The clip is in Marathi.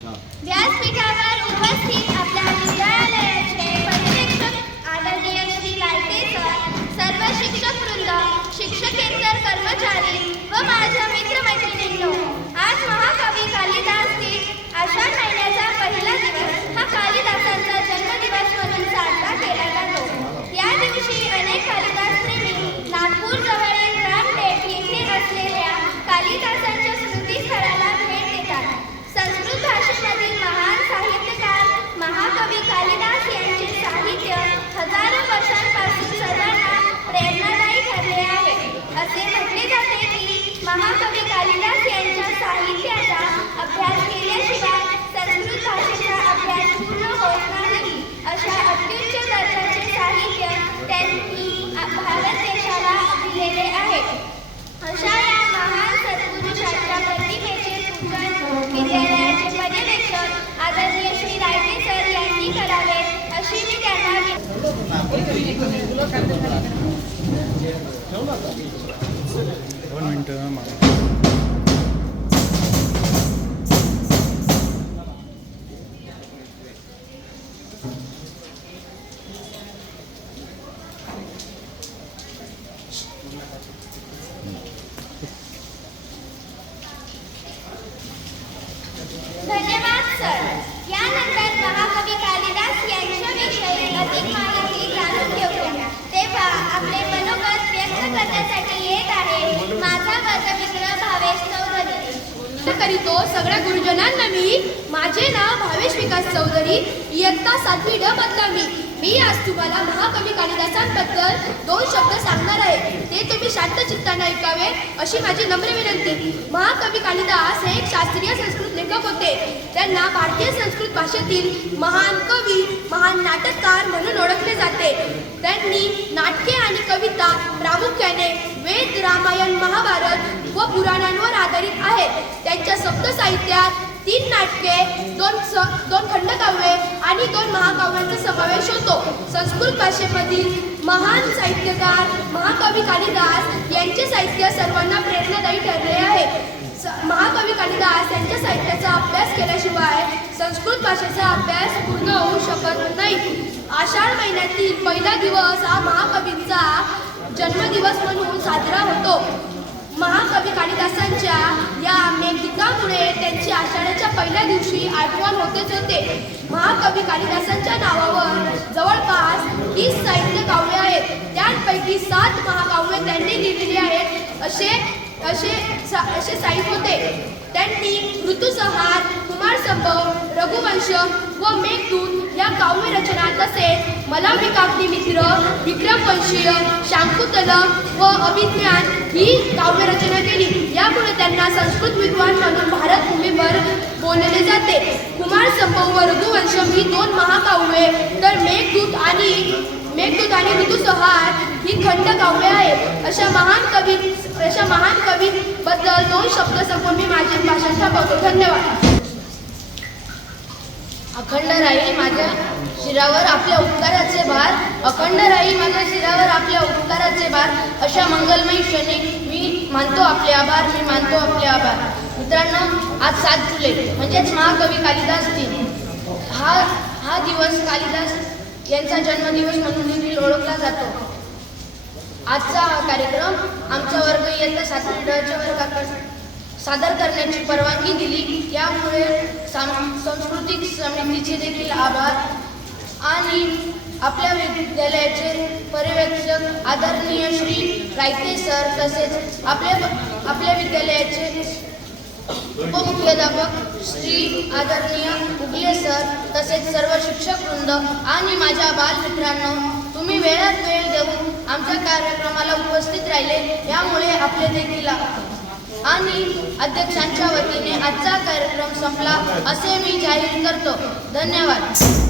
व्यासपीठावर उपस्थित आपल्या विद्यालयाचे पर्यवेक्षक आदरणीय श्री लायटे सर सर्व शिक्षक वृंद शिक्षकेतर कर्मचारी व माझ्या मित्रमैत्रिणींनो आज महाकवी कालिदास दिन आषाढ अशा या महान सत्पुरुषाच्या प्रतिमेचे पूजन विद्यालयाचे पर्यवेक्षक आदरणीय श्री रायटे सर यांनी करावे अशी मी त्यांना दोन मिनटं नमस्कार करीतो सगळ्या गुरुजनांना मी माझे नाव भावेश विकास चौधरी इयत्ता सातवी ड मधला मी. मी आज तुम्हाला महाकवी कालिदासांबद्दल दोन शब्द सांगणार आहे. ते तुम्ही शांत चित्ताने ऐकावे अशी माझी नम्र विनंती. महाकवी कालिदास हे एक शास्त्रीय संस्कृत लेखक होते. त्यांना भारतीय संस्कृत भाषेतील महान कवी महान नाटककार म्हणून ओळखले जाते. त्यांनी नाटके आणि कविता प्रामुख्याने वेद रामायण महाभारत व पुराणांवर आधारित आहेत. त्यांच्या सप्त साहित्यात तीन नाटके दोन स दोन खंडकाव्ये आणि दोन महाकाव्यांचा समावेश होतो. संस्कृत भाषेमधील महान साहित्यकार महाकवी कालिदास यांचे साहित्य सर्वांना प्रेरणादायी ठरले आहे. स- महाकवी कालिदास यांच्या साहित्याचा अभ्यास केल्याशिवाय संस्कृत भाषेचा अभ्यास पूर्ण होऊ शकत नाही. आषाढ महिन्यातील पहिला दिवस हा महाकवींचा जन्मदिवस म्हणून साजरा होतो. महाकवी कालिदासांच्या या मेघगीतामुळे त्यांची आषाढाच्या पहिल्या दिवशी आठवण होतेच होते. महाकवी कालिदासांच्या नावावर जवळपास तीस साहित्य काव्य आहेत. त्यापैकी सात महाकाव्य त्यांनी लिहिलेली आहेत. असे असे सा- असे साहित्य होते. त्यांनी ऋतुसंहार कुमारसंभव रघुवंश व मेघदूत या काव्य रचना तसेच मला विकाग्नी मित्र विक्रमवंशीय शांकुतल व अभिज्ञान ही काव्य रचना केली. यामुळे त्यांना संस्कृत विद्वान म्हणून भारत भूमीवर बोलले जाते. कुमार संभव व रघुवंशम ही दोन महाकाव्ये तर मेघदूत आणि मेघदूत आणि ऋतुसंहार ही खंड काव्य आहे अशा महान कवी अशा महान कवीबद्दल दोन शब्द संपून मी माझे भाषण थांबवतो. धन्यवाद. अखंड राहील माझ्या शिरावर आपल्या उपकाराचे भार. अखंड राहील माझ्या शिरावर आपल्या उपकाराचे भार. अशा मंगलमयी क्षणी मी मानतो आपले आभार मी मानतो आपले आभार. मित्रांनो आज सात जुलै म्हणजेच महाकवी कालिदास दिन. हा हा दिवस कालिदास यांचा जन्मदिवस म्हणून देखील ओळखला जातो. आजचा हा कार्यक्रम आमच्या वर्ग इयत्ता सातवी डच्या वर्गाकडे सादर करण्याची परवानगी दिली. यामुळे साम सांस्कृतिक समितीचे देखील आभार. आणि आपल्या विद्यालयाचे पर्यवेक्षक आदरणीय श्री रायते सर तसेच आपल्या आपल्या विद्यालयाचे उपमुख्याध्यापक श्री आदरणीय उगले सर तसेच सर्व शिक्षक वृंद आणि माझ्या बालमित्रांनो तुम्ही वेळात वेळ देऊन आमच्या कार्यक्रमाला उपस्थित राहिले. यामुळे आपले देखील आणि अध्यक्षांच्या वतीने आजचा कार्यक्रम संपला असे मी जाहीर करतो. धन्यवाद.